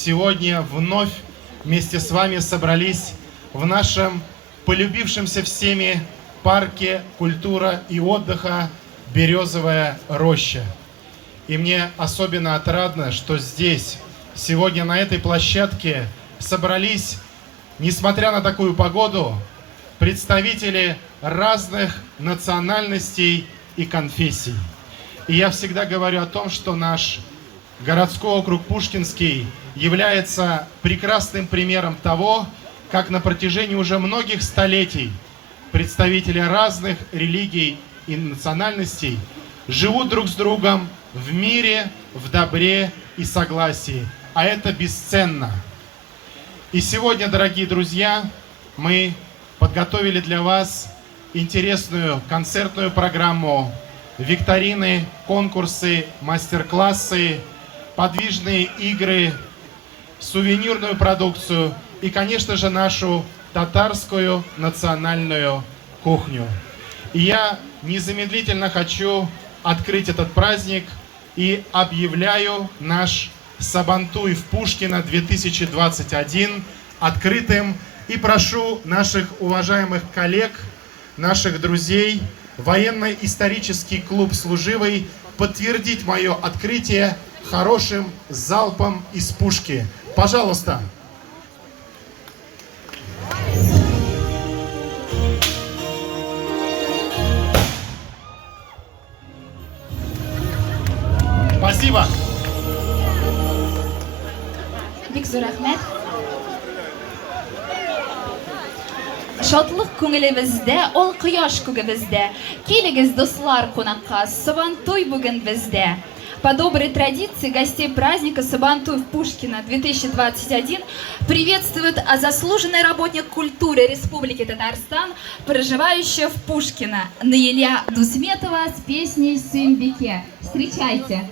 сегодня вновь вместе с вами собрались в нашем полюбившемся всеми парке культура и отдыха «Березовая роща». И мне особенно отрадно, что здесь, сегодня на этой площадке собрались, несмотря на такую погоду, представители разных национальностей и конфессий. И я всегда говорю о том, что наш городской округ Пушкинский является прекрасным примером того, как на протяжении уже многих столетий представители разных религий и национальностей живут друг с другом в мире, в добре и согласии. А это бесценно. И сегодня, дорогие друзья, мы подготовили для вас интересную концертную программу, викторины, конкурсы, мастер-классы, подвижные игры, сувенирную продукцию и, конечно же, нашу татарскую национальную кухню. И я незамедлительно хочу открыть этот праздник и объявляю наш Сабантуй в Пушкино 2021 открытым. И прошу наших уважаемых коллег, наших друзей, военно-исторический клуб «Служивый» подтвердить мое открытие хорошим залпом из пушки. Пожалуйста. Спасибо. Бик зур рәхмәт. Шатлык күңелебездә, ал кояш күгебездә. Килегез, дуслар, кунакка, Сабантуй бүген бездә. По доброй традиции гостей праздника Сабантуй в Пушкино 2021 приветствует заслуженный работник культуры Республики Татарстан, проживающая в Пушкино, Наиля Дусметова с песней «Сымбике». Встречайте!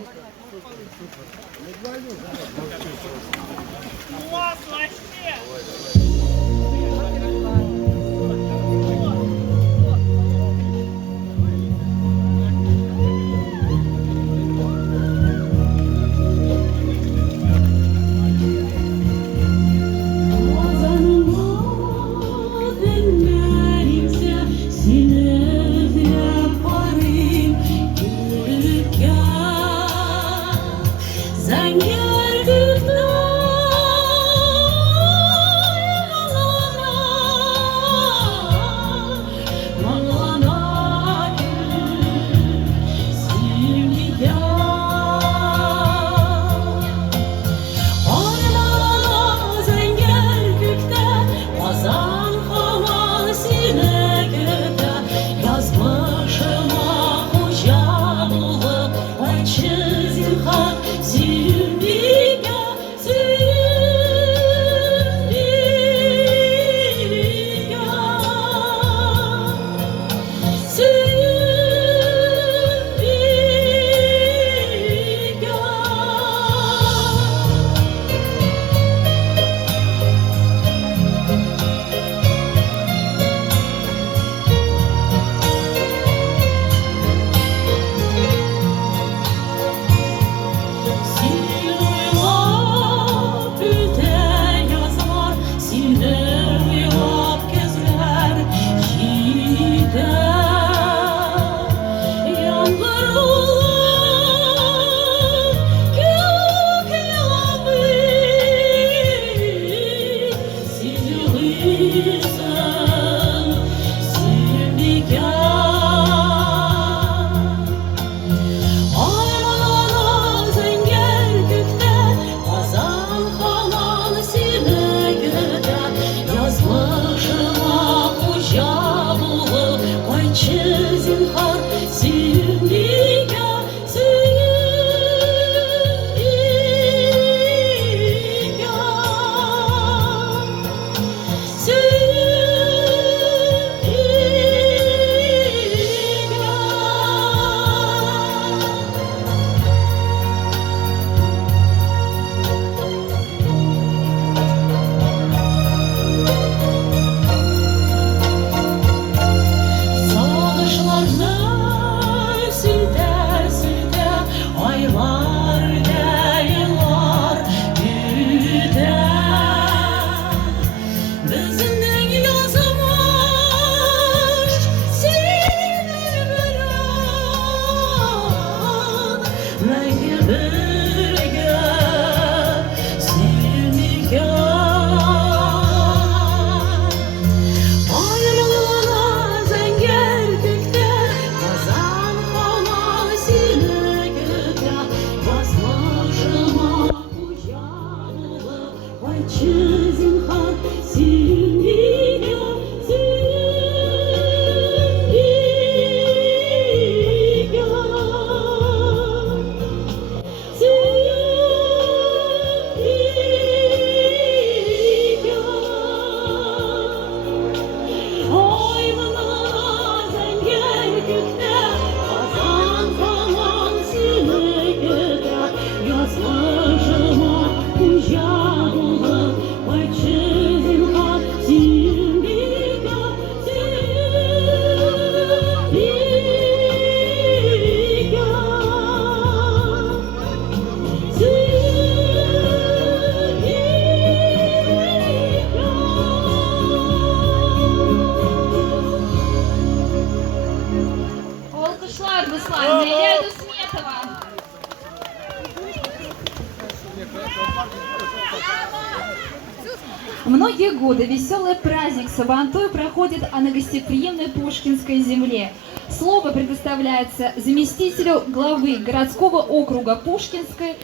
года веселый праздник Сабантуй проходит на гостеприимной Пушкинской земле. Слово предоставляется заместителю главы городского округа Пушкинской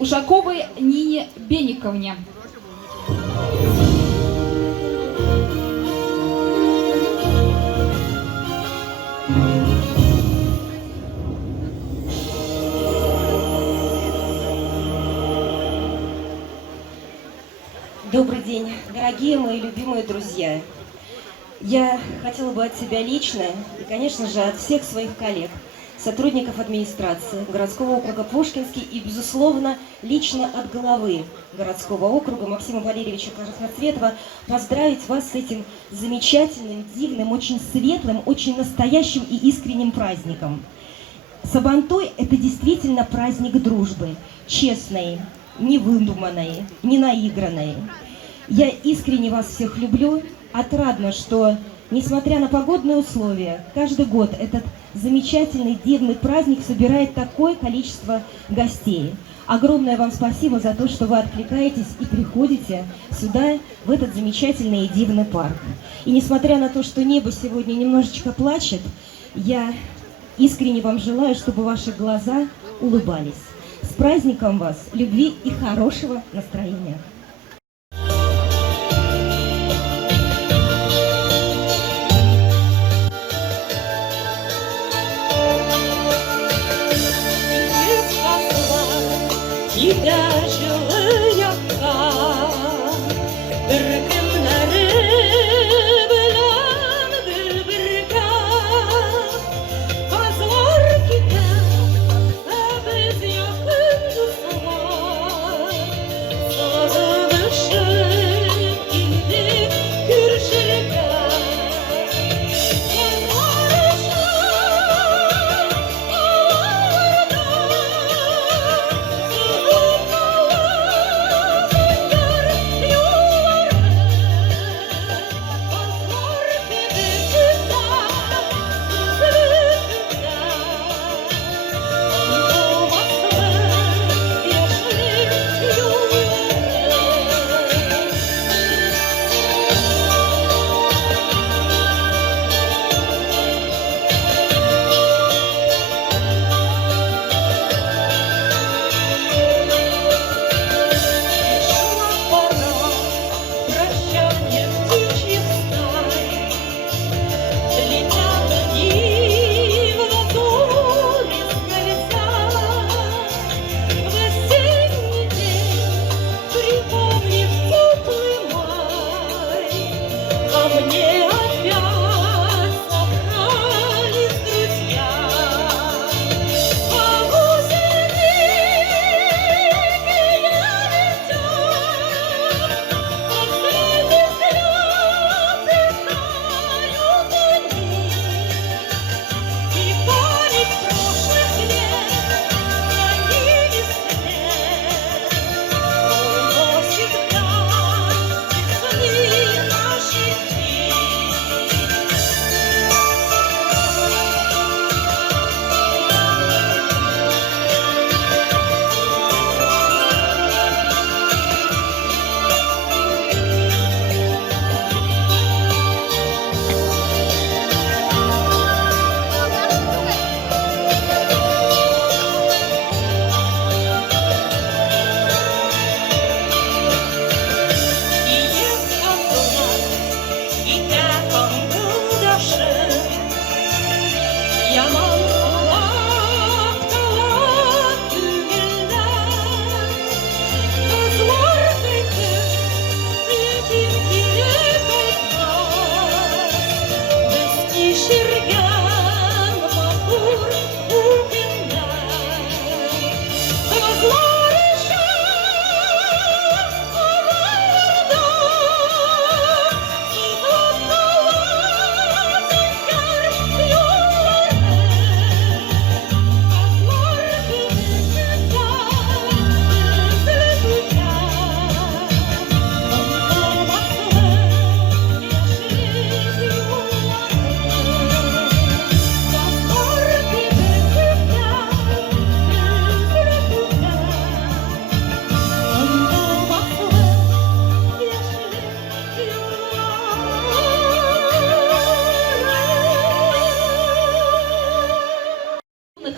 Ушаковой Нине Бениковне. Добрый день, дорогие мои любимые друзья. Я хотела бы от себя лично и, конечно же, от всех своих коллег, сотрудников администрации городского округа Пушкинский и, безусловно, лично от главы городского округа Максима Валерьевича Красноцветова поздравить вас с этим замечательным, дивным, очень светлым, очень настоящим и искренним праздником. Сабантуй – это действительно праздник дружбы, честной, не выдуманной, не наигранной. Я искренне вас всех люблю. Отрадно, что, несмотря на погодные условия, каждый год этот замечательный, дивный праздник собирает такое количество гостей. Огромное вам спасибо за то, что вы откликаетесь и приходите сюда, в этот замечательный и дивный парк. И несмотря на то, что небо сегодня немножечко плачет, я искренне вам желаю, чтобы ваши глаза улыбались. С праздником вас, любви и хорошего настроения!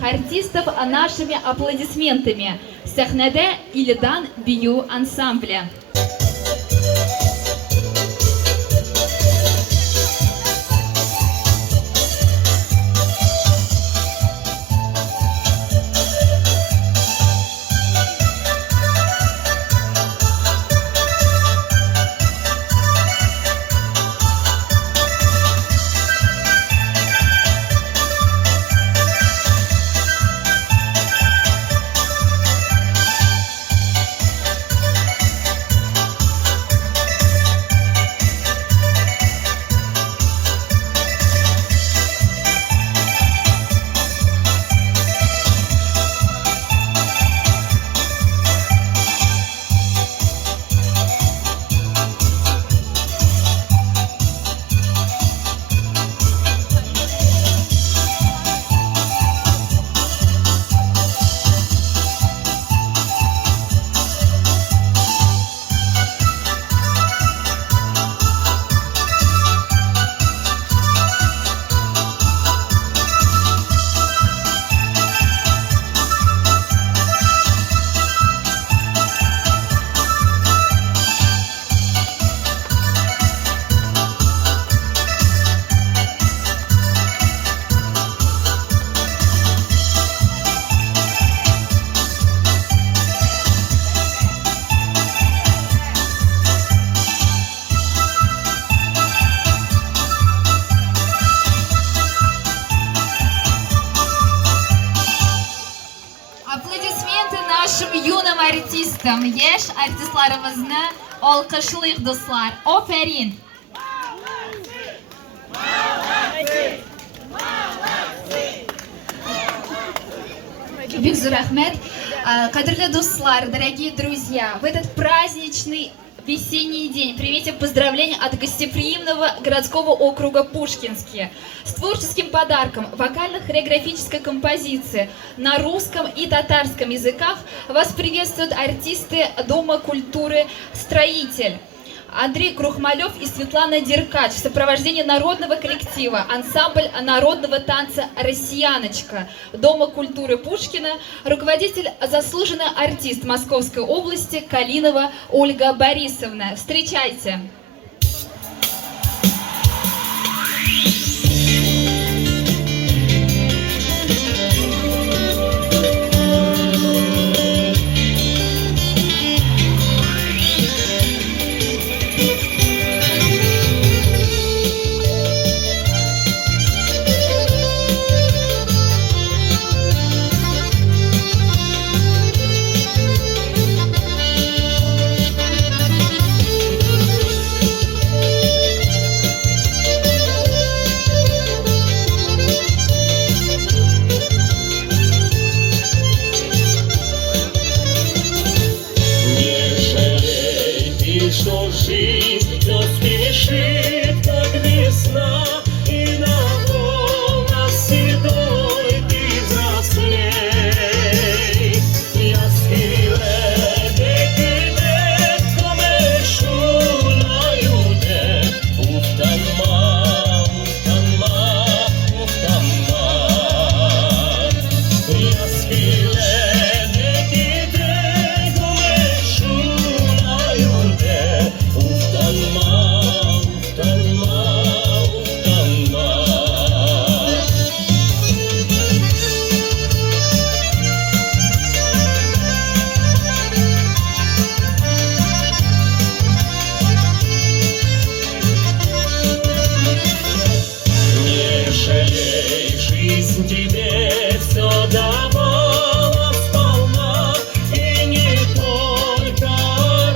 артистов нашими аплодисментами. Сахнеде Ильдан Бию ансамбля. Аплодисменты нашим юным артистам. Еш артистларымызны алкышлыйк, дуслар. Оферин. Бик зур рахмет. Кадрлы дуслар, дорогие друзья, в этот праздничный весенний день примите поздравления от гостеприимного городского округа Пушкинский с творческим подарком вокально-хореографической композиции на русском и татарском языках. Вас приветствуют артисты Дома культуры «Строитель» Андрей Крухмалев и Светлана Деркач в сопровождении народного коллектива ансамбль народного танца «Россияночка» Дома культуры Пушкина, руководитель заслуженный артист Московской области Калинова Ольга Борисовна. Встречайте! Что жизнь засмешит, как весна, и на волнах седой ты взрослей. Я скиле тебе комешулаю де, уфтанма, уфтанма, уфтанма. Я скиле жизнь тебе все давала сполна, и не только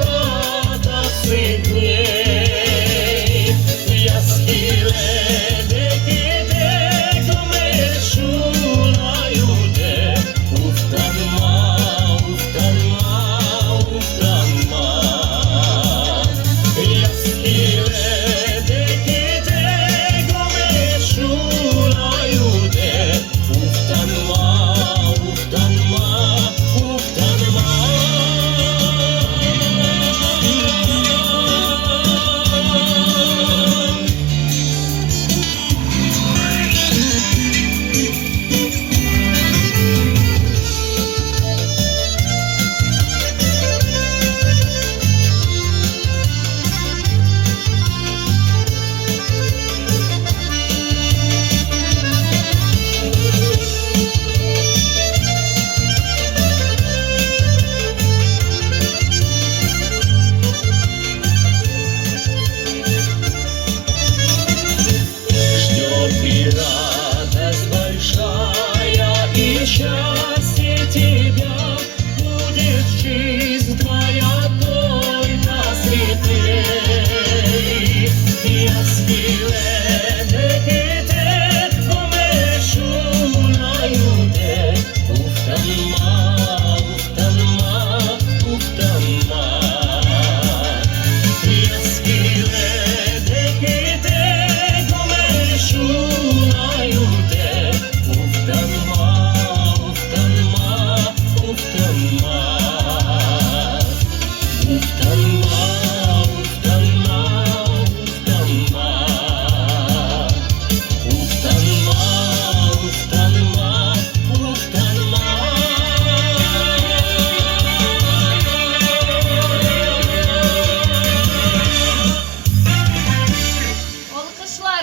радостных дней. Я скиле киде комешулаю де, уфтанма, уфтанма, уфтанма. Я скиле киде комешулаю де, уфтанма, уфтанма, уфтанма.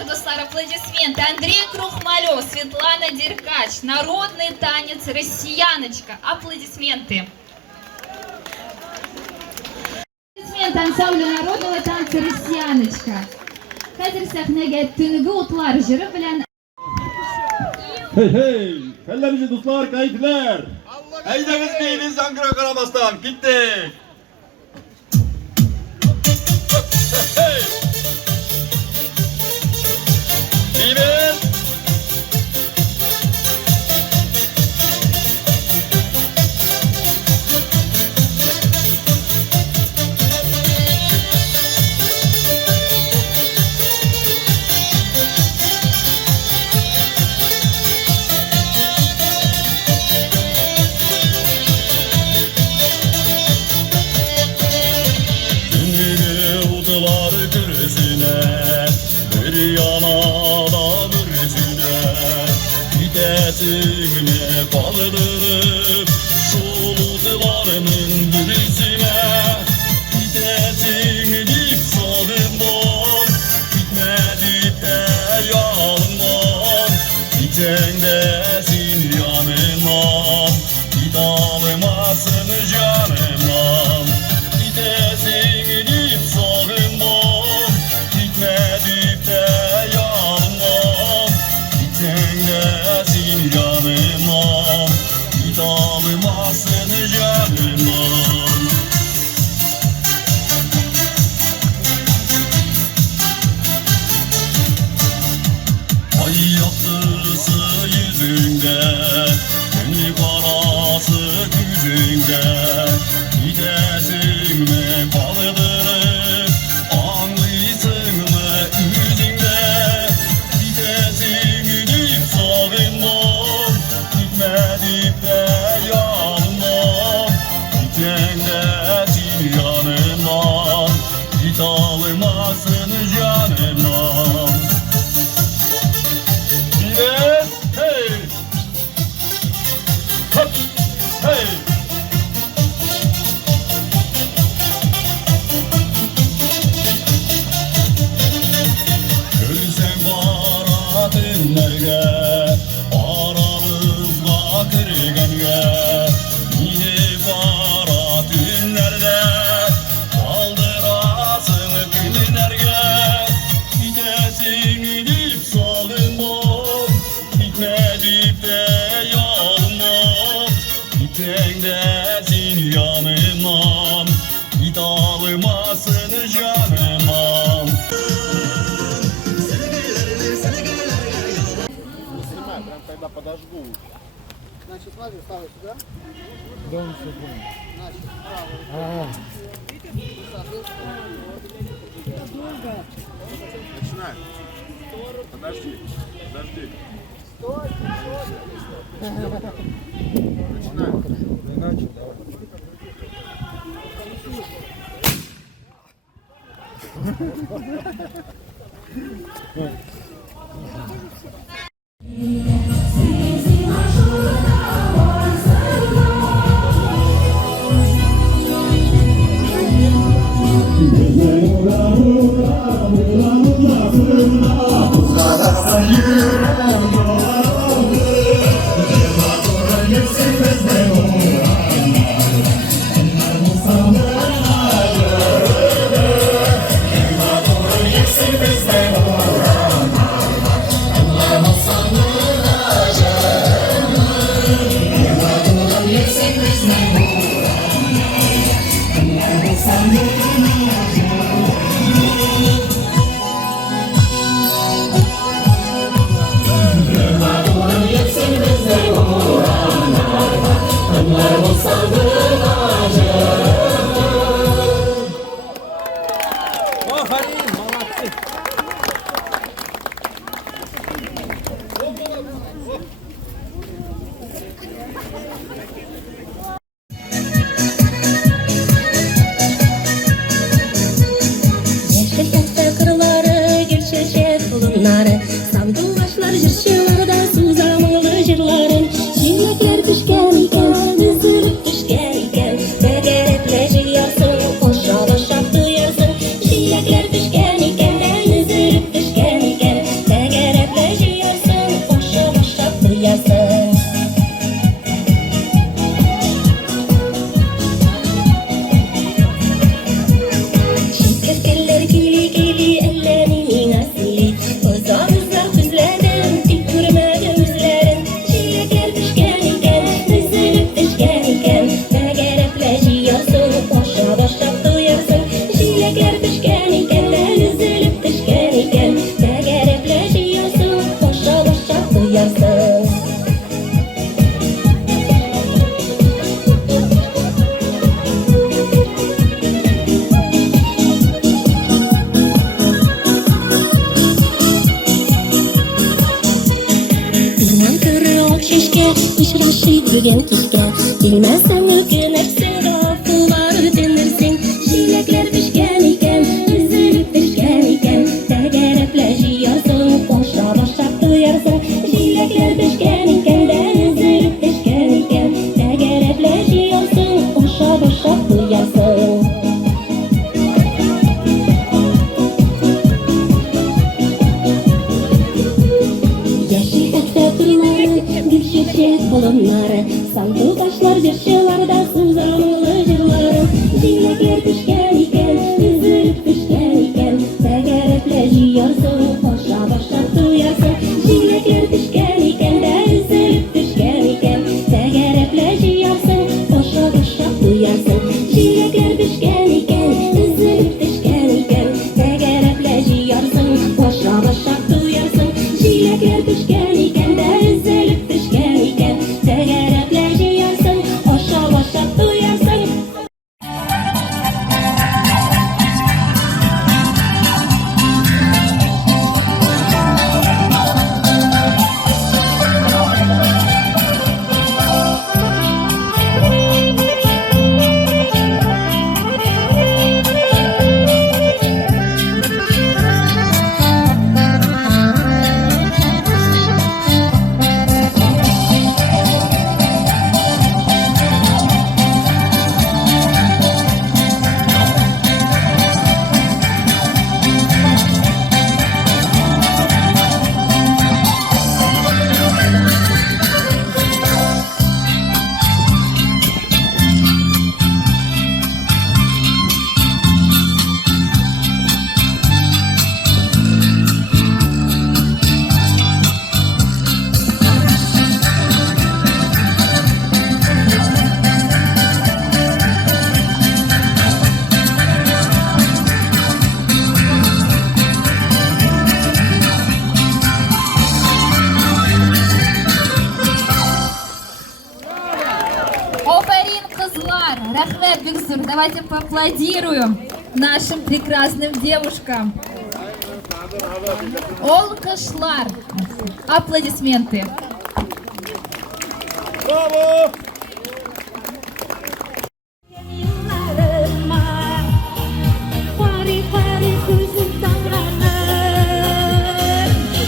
достар, аплодисменты. Андрей Крухмалев, Светлана Деркач. Народный танец «Россияночка». Аплодисменты. Аплодисменты ансамблю народного танца «Россияночка». Хәзер сәхнәгә төнге утлар җыры белән Hey hey! Kellerinizi dostlar, kayıtlar! Eydeniz miyiniz Ankara Karamas'tan? Gittik! Hey! Bibir! Bir yana da mürzüne Gidesine kaldırıp Şuludılarımın bürüzüne Gidesin dip salın bol Gitmedi de yanımdan Giten desin yanımdan Git almasın canımdan Gidesin dip salın bol Gitmedi de yanımdan Giten desin yanımdan Git almasın canımdan Ay yastısı yüzünde Gönlü karası yüzünde Gidesin mi kaldırıp Anlısın mı yüzünde Gidesin gidip sağından Gitmedip de yanından Giten desin yanından Git almasın canımdan Bires, hey! Hop, hey! Görsen kara tünlerge Aramızda kırgenge Yine kara tünlerde Kaldırasın günlerge Gidesin gidip salınmam Gitmedip de yanmam Giten desin yanımam Git almasın canımam Тогда подожгу. Значит, смотри, ставишь сюда. Дом секунд. Значит, правый. Соответственно, Начинай. Подожди. Подожди. стой, Начинай. Не начал, давай. Kulunları savdun başlar jırşılarda suzamılı jırların Şiyekler pişken iken, üzülüp düşken iken Tegeretle jiyarsın, koşalı şartı yarsın Şiyekler pişken iken, üzülüp düşken iken Пышрашып бүген кичке Билмәсәң үкенерсең Гафулар үтенерсең Җиләкләр пешкән икән Өзелеп пешкән икән Тәгәрәплә җыярсың Ашап туярсың Җиләкләр пешкән икән Өзелеп пешкән икән Тәгәрәплә җыярсың Ашап туярсың Gülçiçek kolonları Sandı taşlar cırşılarda Suzanlı jırları Dilekler pişken iken Üzülüp pişken iken Tegereple jiyarsın Hoşa başa duyarsın Dilekler pişken iken de Üzülüp pişken iken Tegereple jiyarsın Hoşa başa duyarsın Dilekler pişken iken Üzülüp pişken iken Tegereple jiyarsın Hoşa başa duyarsın Dilekler pişken iken de Üzülüp pişken iken Tegereple jiyarsın Hoşa başa duyarsın Офарин, кызлар! Рахмет, Биксур! Давайте поаплодируем нашим прекрасным девушкам. Олкашлар! Аплодисменты! Bravo! Yıllarıma Pari pari gözüm davranır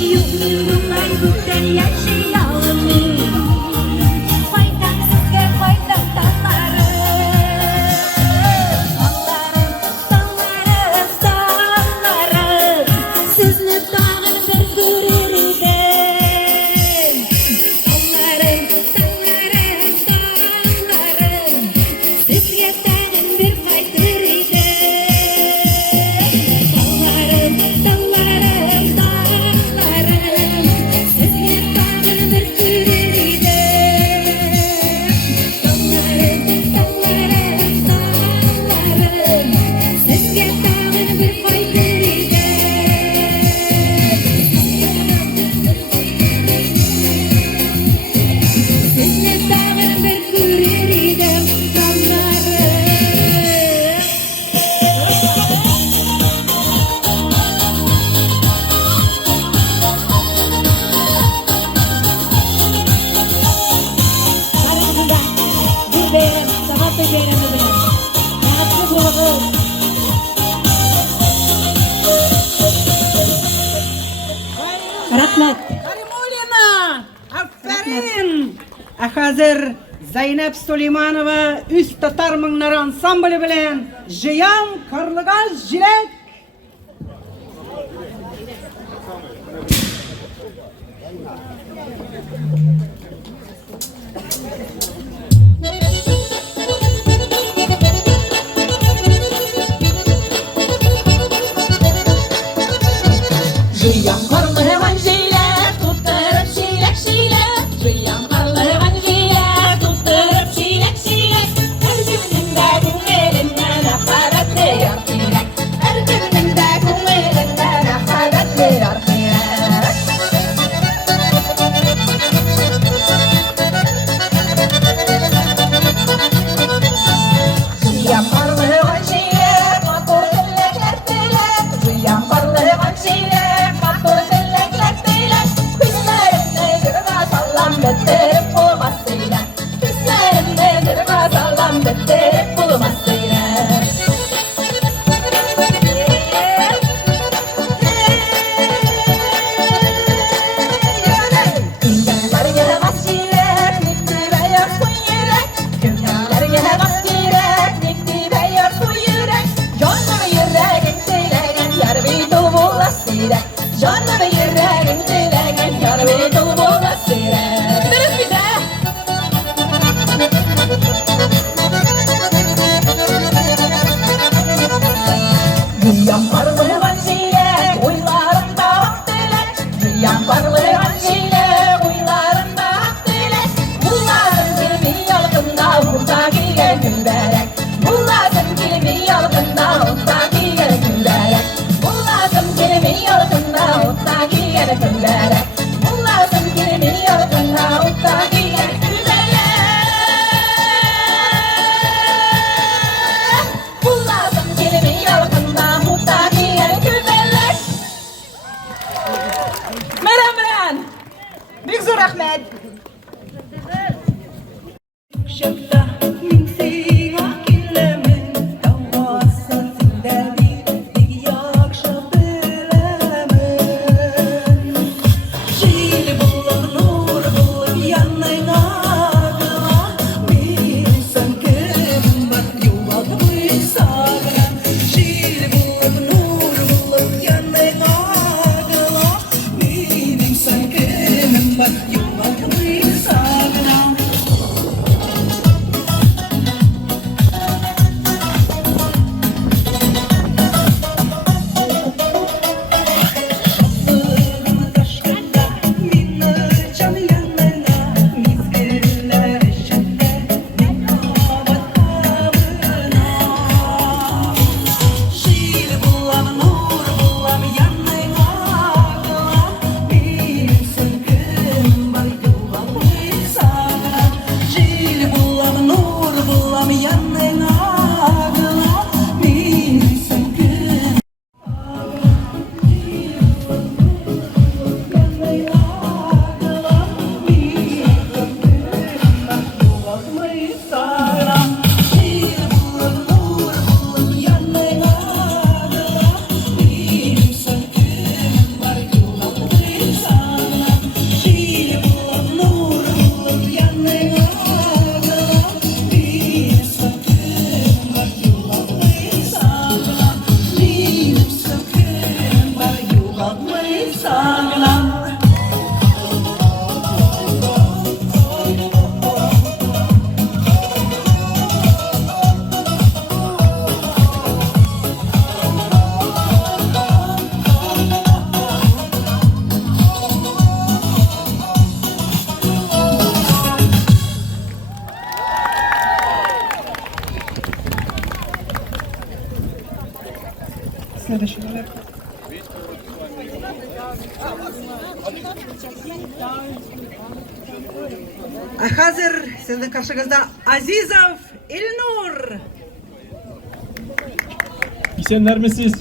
Yumruğumdan güzel yaşayalım Faydansızca faydan dağlarım Dağlarım, dağlarım Sizni dağın bir görürüm Dağlarım, dağlarım, dağlarım Sizge dağın bir faydarım Dağlarım, dağlarım, dağlarım Sizge dağın bir görürüm Dağlarım, dağlarım, dağlarım Sizge dağın bir faydarım Sizge dağın bir görürüm Dağlarım Karışımda bir beyrim, sabah bir beyrim ödülüm. Rahatsız olun. Rahmet. Karimulina! Aferin! Hozir Zaynab Suleymanova üst tatar minglar ansambli bilan Jiyam Karlıgaz Jilak Jiyam karlı hemen jilak Tutturup şilak şilak Jiyam karlı hemen jilak Tutturup şilak şilak Her birinin de kumelinden afadatlı yar şilak Her birinin de kumelinden afadatlı yar şilak Jiyam karlı hemen jilak Matur dilek ertilek Jiyam karlı hemen jilak Matur dilek Anlama yüreğim dileğim kalbi dolu boğazıyla Dürüst bize Dünyam parlıvan çilek uylarında hak dilek Dünyam parlıvan çilek uylarında hak dilek Bunların kilimi yalgında buradaki gel gülberek Bunların kilimi yalgında buradaki gel gülberek Bunların kilimi yalgında buradaki gel gülberek Bunların kilimi yalgında buradaki gel gülberek Bunların kilimi yalgında buradaki gel gülberek Meram Büyük zor Ahmet Şakta min sina kilemin Kavvasa sindevi Dik yakşa bilemin Şili bulan nur bulan yanayın ağına Bir sen kim bak yuvat mıysagan Şili bulan nur bulan yanayın ağına Bir sen kim bak yuvat mıysagan Hazır sizin karşınızda Azizov İlnur. İsenler misiniz?